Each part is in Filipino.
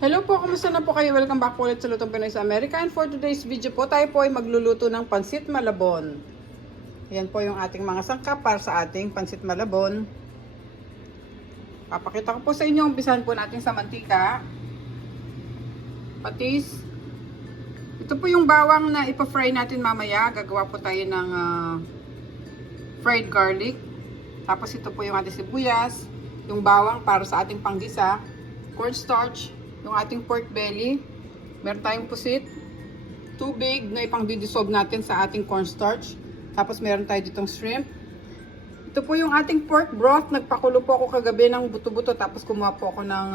Hello po, kumusta na po kayo? Welcome back po ulit sa Lutong Pinoy sa Amerika. And for today's video po, tayo po ay magluluto ng pansit malabon. Ayan po yung ating mga sangkap para sa ating pansit malabon. Papakita ko po sa inyo, umpisahan po natin sa mantika. Patis. Ito po yung bawang na ipa-fry natin mamaya. Gagawa po tayo ng fried garlic. Tapos ito po yung ating sibuyas. Yung bawang para sa ating panggisa. Cornstarch. Yung ating pork belly, meron tayong pusit, tubig na ipang-dissolve natin sa ating cornstarch. Tapos meron tayo ditong shrimp. Ito po yung ating pork broth. Nagpakulo po ako kagabi ng buto-buto. Tapos kumuha po ako ng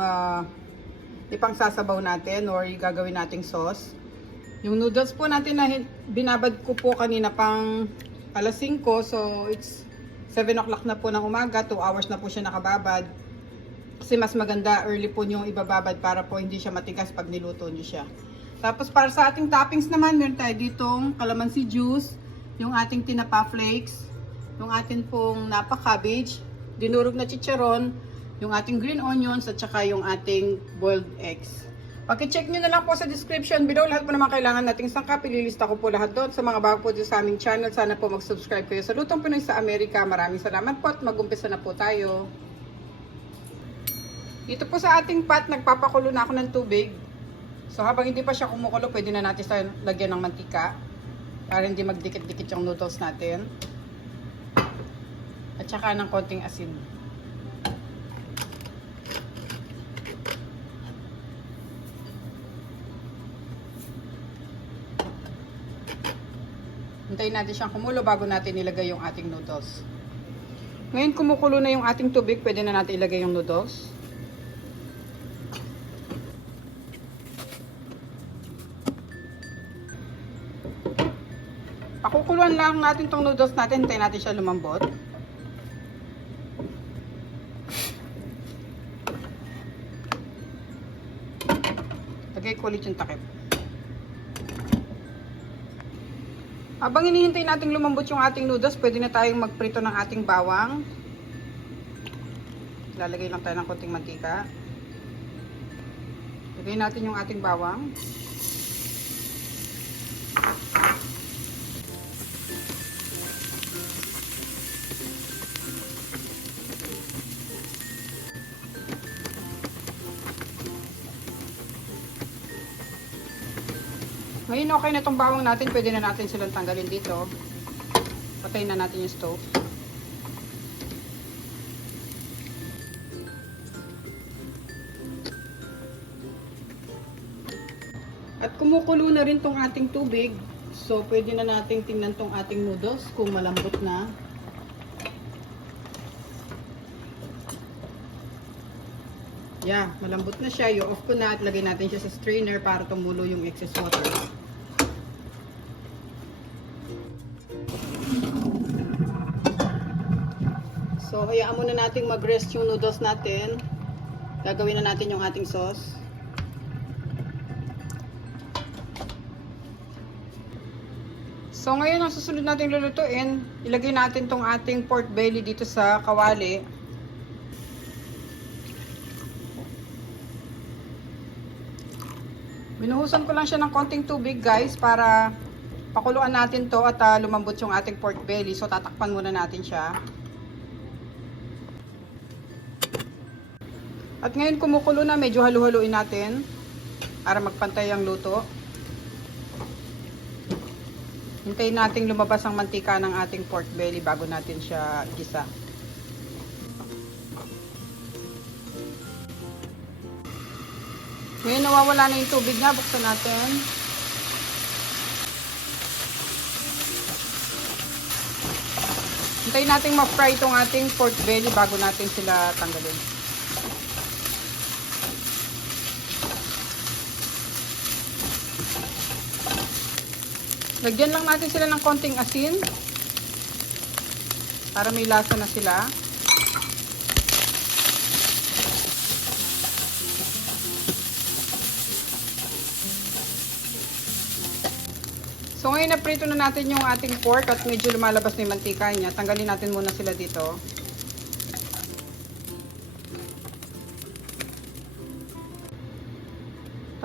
ipang-sasabaw natin or gagawin nating sauce. Yung noodles po natin na binabad ko po kanina pang alas 5. So it's 7 o'clock na po ng umaga. 2 hours na po siya nakababad. Kasi mas maganda early po nyo ibababad para po hindi siya matigas pag niluto nyo siya. Tapos para sa ating toppings naman, meron tayo ditong calamansi juice, yung ating tinapa flakes, yung ating pong napa cabbage, dinurog na chicharon, yung ating green onions, at saka yung ating boiled eggs. Paki-check nyo na lang po sa description below. Lahat po naman kailangan nating sangkap. Ililista ko po lahat doon. Sa mga bago po dito sa aming channel, sana po mag-subscribe kayo sa Lutong Pinoy sa Amerika. Maraming salamat po at mag-umpisa na po tayo. Dito po sa ating pot, nagpapakulo na ako ng tubig. So habang hindi pa siya kumukulo, pwede na natin sa lagyan ng mantika para hindi magdikit-dikit yung noodles natin. At saka ng konting asin. Hintayin natin siyang kumulo bago natin ilagay yung ating noodles. Ngayon kumukulo na yung ating tubig, pwede na natin ilagay yung noodles. Pakukuluan lang natin tong noodles natin. Hintayin natin siya lumambot. Lagay ko ulit yung takip. Habang hinihintay natin lumambot yung ating noodles, pwede na tayong magprito ng ating bawang. Lalagay lang tayo ng konting mantika. Lagay natin yung ating bawang. Ngayon okay na itong bawang natin, pwede na natin silang tanggalin dito. Patayin na natin yung stove. At kumukulo na rin tong ating tubig. So pwede na nating tingnan tong ating noodles kung malambot na. Yeah, malambot na siya. I-off ko na at lagay natin siya sa strainer para tumulo yung excess water. So, hayaan muna natin mag-rest yung noodles natin. Gagawin na natin yung ating sauce. So, ngayon ang susunod natin lulutuin, ilagay natin tong ating pork belly dito sa kawali. Binuhusan ko lang siya ng konting tubig guys para pakuluan natin to at lumambot yung ating pork belly. So tatakpan muna natin siya. At ngayon kumukulo na, medyo halu-haluin natin para magpantay ang luto. Hintayin natin lumabas ang mantika ng ating pork belly bago natin siya igisa. Ngayon nawawala na yung tubig niya, buksan natin. Hintayin natin ma-fry itong ating pork belly bago natin sila tanggalin. Lagyan lang natin sila ng konting asin para may lasa na sila. So ngayon na-prito na natin yung ating pork at medyo lumalabas na yung mantika niya. Tanggalin natin muna sila dito.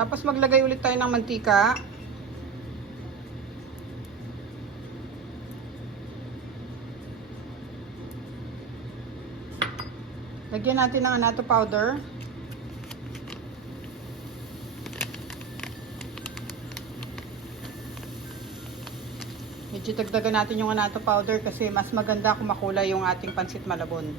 Tapos maglagay ulit tayo ng mantika. Lagyan natin ng annatto powder. Medyo dagdagan natin yung annatto powder kasi mas maganda kung makulay yung ating pansit malabon.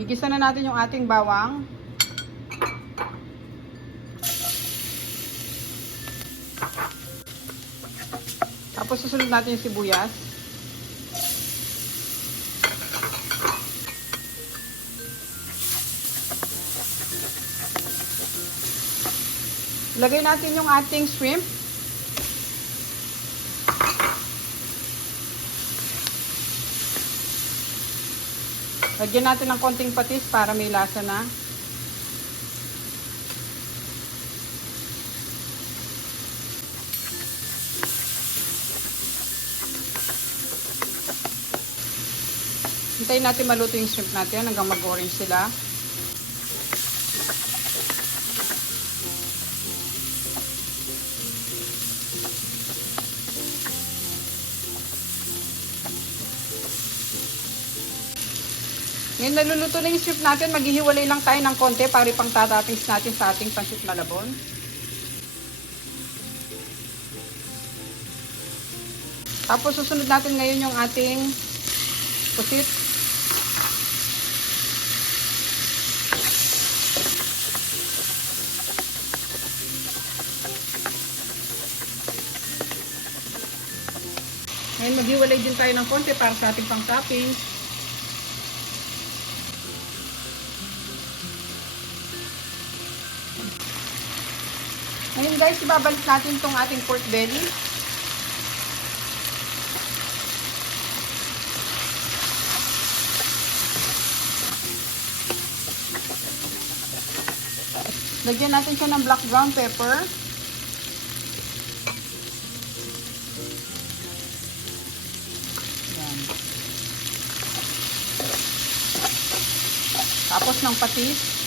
Gigisa na natin yung ating bawang. Tapos susunod natin yung sibuyas. Lagay natin yung ating shrimp. Lagyan natin ng konting patis para may lasa na. Hintayin natin maluto yung shrimp natin hanggang mag-orange sila. Ngayon naluluto na yung shrimp natin, maghihiwalay lang tayo ng konti para ipang tatappings natin sa ating pansit malabon. Tapos susunod natin ngayon yung ating pusit. Ngayon maghiwalay din tayo ng konti para sa ating pang toppings. Ngayon guys, ibabalik natin itong ating pork belly. Lagyan natin siya ng black ground pepper. Yan. Tapos ng patis.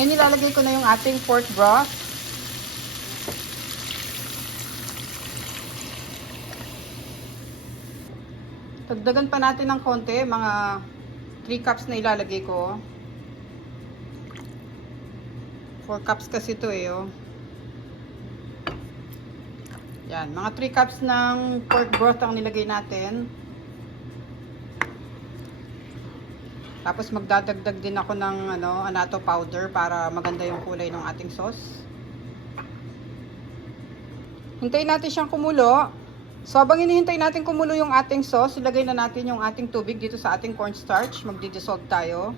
Ngayon nilalagay ko na yung ating pork broth. Dagdagan pa natin ng konti, mga 3 cups na ilalagay ko. 4 cups kasi ito eh, oh. Yan, mga 3 cups ng pork broth ang nilagay natin. Tapos magdadagdag din ako ng annatto powder para maganda yung kulay ng ating sauce. Hintayin natin siyang kumulo. So habang hinihintay natin kumulo yung ating sauce, ilagay na natin yung ating tubig dito sa ating cornstarch. Magdi-dissolve tayo.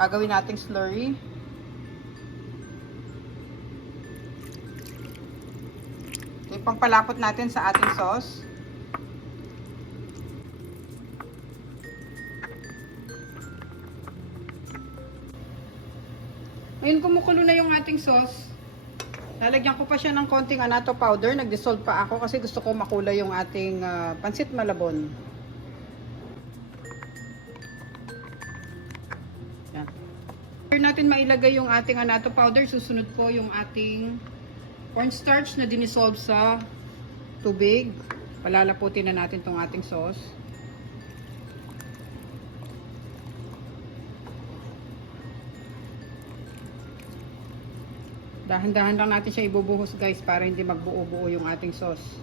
Gagawin nating slurry. Ito yung pampalapot natin sa ating sauce. Ngayon kumukulo na yung ating sauce. Lalagyan ko pa siya ng konting annatto powder. Nag-dissolve pa ako kasi gusto ko makulay yung ating pansit malabon. Yan. After natin mailagay yung ating annatto powder, susunod ko yung ating cornstarch na dinissolve sa tubig. Palalaputin na natin tong ating sauce. Dahan-dahan lang natin siya ibubuhos guys para hindi magbuo-buo yung ating sauce.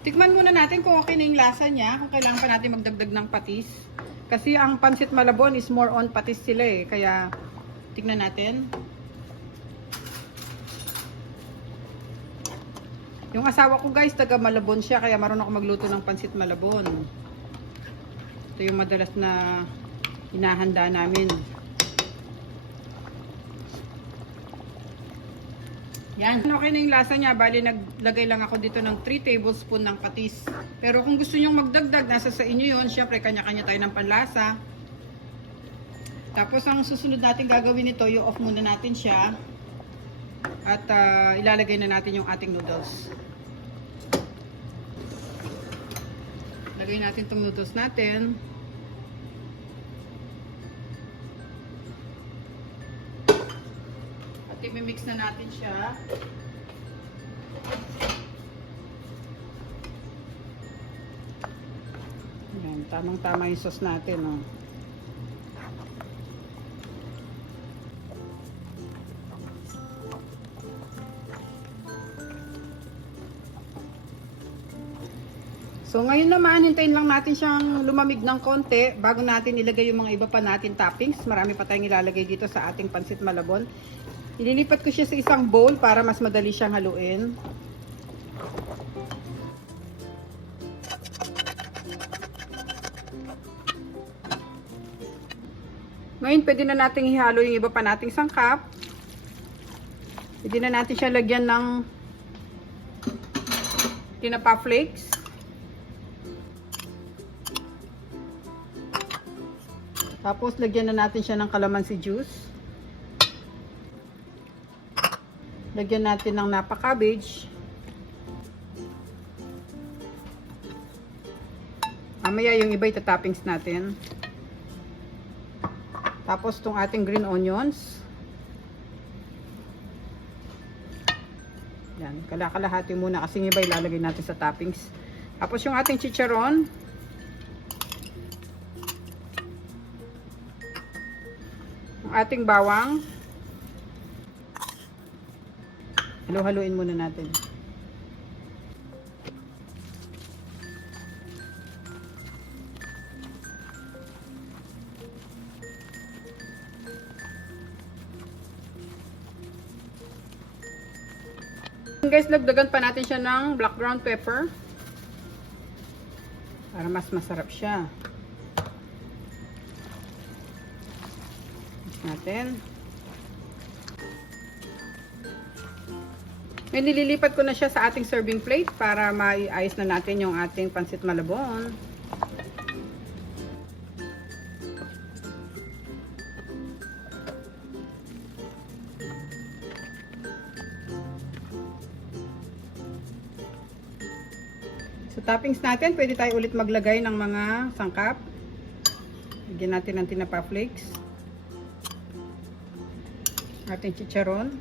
Tikman muna natin kung okay na yung lasa niya, kung kailangan pa natin magdagdag ng patis. Kasi ang pansit malabon is more on patis sila eh, kaya tignan natin. Yung asawa ko guys, taga Malabon siya, kaya marunong ako magluto ng pansit malabon. Ito yung madalas na hinahanda namin. Yan. Okay na yung lasa niya. Bali, naglagay lang ako dito ng 3 tablespoon ng patis. Pero kung gusto nyong magdagdag, nasa sa inyo yun. Siyempre, kanya-kanya tayo ng panlasa. Tapos, ang susunod natin gagawin nito, i-off muna natin siya. At ilalagay na natin yung ating noodles. Lagay natin itong noodles natin. At i-mix na natin siya. Ayan, tamang-tama yung sauce natin. Oh. So ngayon naman, hintayin lang natin siyang lumamig ng konti bago natin ilagay yung mga iba pa natin toppings. Marami pa tayong ilalagay dito sa ating pansit malabon. Ililipat ko siya sa isang bowl para mas madali siyang haluin. Ngayon, pwede na natin ihalo yung iba pa nating sangkap. Pwede na natin siya lagyan ng tinapa flakes. Tapos, lagyan na natin siya ng calamansi juice. Lagyan natin ng napa cabbage. Mamaya yung iba ita-toppings natin. Tapos, itong ating green onions. Yan, kalakalahati muna kasi yung iba ilalagay natin sa toppings. Tapos, yung ating chicharon. Ating bawang. Halo-haluin muna natin. Guys, lagdagan pa natin siya ng black ground pepper para mas masarap siya. Natin. May nililipat ko na siya sa ating serving plate para maiayos na natin yung ating pansit malabon. So toppings natin, pwede tayo ulit maglagay ng mga sangkap. Lagyan natin ng tinapa flakes. Ating chicharon.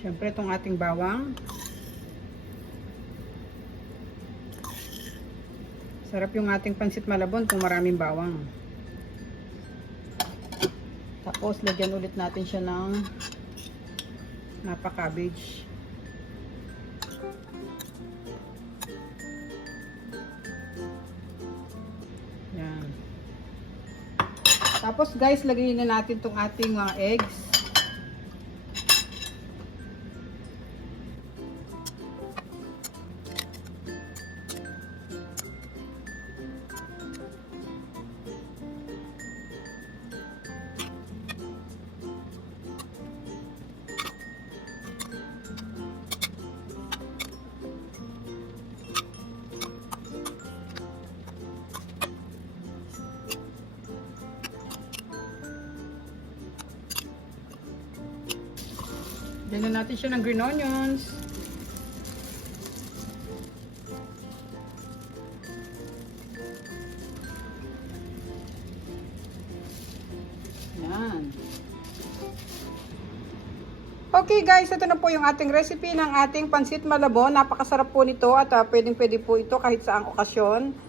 Siyempre itong ating bawang. Sarap yung ating pansit malabon kung maraming bawang. Tapos lagyan ulit natin siya ng napa cabbage. Yan. Tapos guys, lagyan na natin itong ating eggs. Lagyan na natin siya ng green onions. Yan. Okay guys, ito na po yung ating recipe ng ating pansit malabon. Napakasarap po nito at pwedeng-pwede po ito kahit saang okasyon.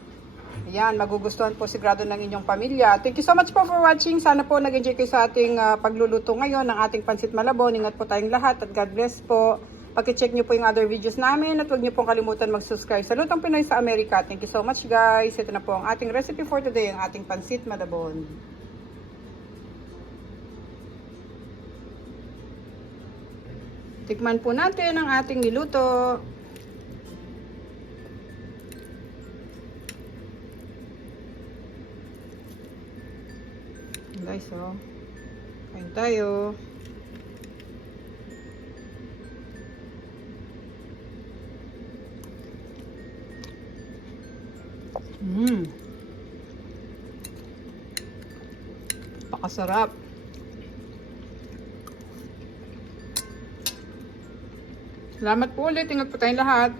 Ayan, magugustuhan po sigurado ng inyong pamilya. Thank you so much po for watching. Sana po nag-enjoy kayo sa ating pagluluto ngayon ng ating pansit malabon. Ingat po tayong lahat at God bless po. Paki-check nyo po yung other videos namin at huwag nyo pong kalimutan mag-subscribe sa Lutong Pinoy sa Amerika. Thank you so much guys. Ito na po ang ating recipe for today, ang ating pansit malabon. Tikman po natin ang ating niluto. Guys, oh. Kain tayo. Pakasarap. Salamat po ulit. Ingat po tayong lahat.